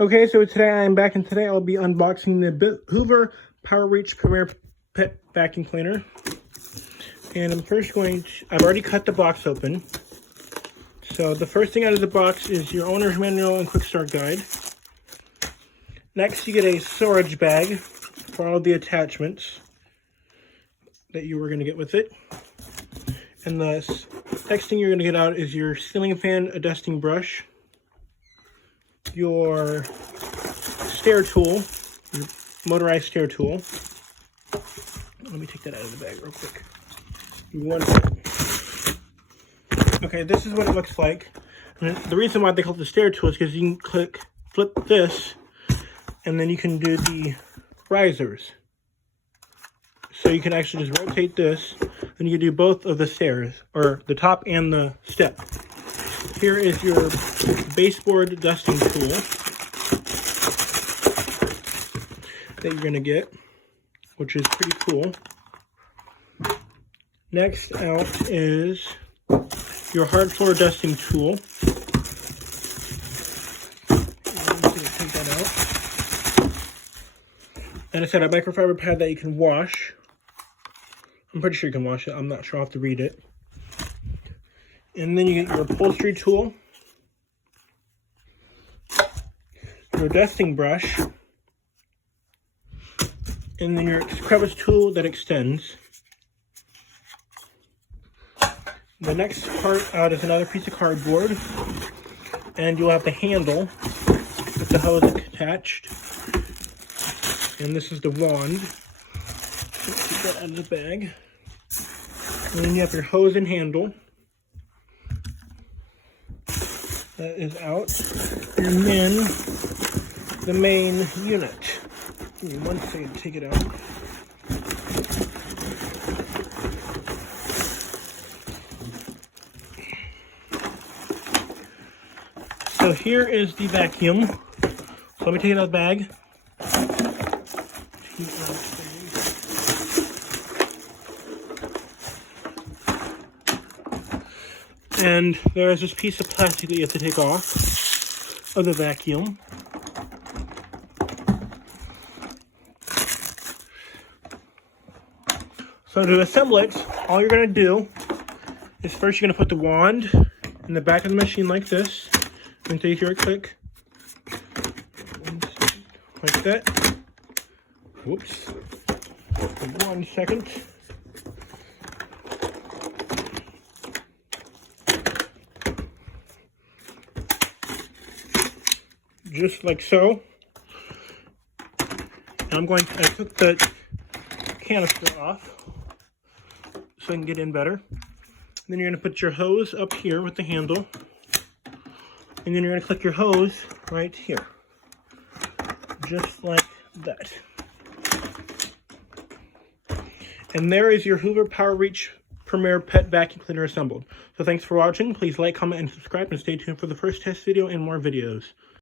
Okay, so today I'm back, and today I'll be unboxing the Hoover Power Reach Permier Pet Vacuum Cleaner. And I'm first I've already cut the box open. So the first thing out of the box is your owner's manual and quick start guide. Next, you get a storage bag for all the attachments that you were going to get with it. And the next thing you're going to get out is your ceiling fan, a dusting brush, your stair tool, your motorized stair tool. Let me take that out of the bag real quick. Okay, this is what it looks like. And the reason why they call it the stair tool is because you can flip this, and then you can do the risers. So you can actually just rotate this, and you can do both of the stairs, or the top and the step. Here is your baseboard dusting tool that you're going to get, which is pretty cool. Next out is your hard floor dusting tool. Take that out. And it's got a microfiber pad that you can wash. I'm pretty sure you can wash it. I'm not sure. I'll have to read it. And then you get your upholstery tool, your dusting brush, and then your crevice tool that extends. The next part out is another piece of cardboard, and you'll have the handle with the hose attached. And this is the wand. Let's get that out of the bag. And then you have your hose and handle. That is out. And then the main unit. Give me 1 second to take it out. So here is the vacuum. So let me take it out of the bag. And there is this piece of plastic that you have to take off of the vacuum. So to assemble it, all you're going to do is first you're going to put the wand in the back of the machine like this, until you hear it click. Like that. Whoops. 1 second. Just like so. And I took the canister off so I can get in better. Then you're going to put your hose up here with the handle. And then you're going to click your hose right here. Just like that. And there is your Hoover Power Reach Permier Pet Vacuum Cleaner assembled. So thanks for watching. Please like, comment, and subscribe, and stay tuned for the first test video and more videos.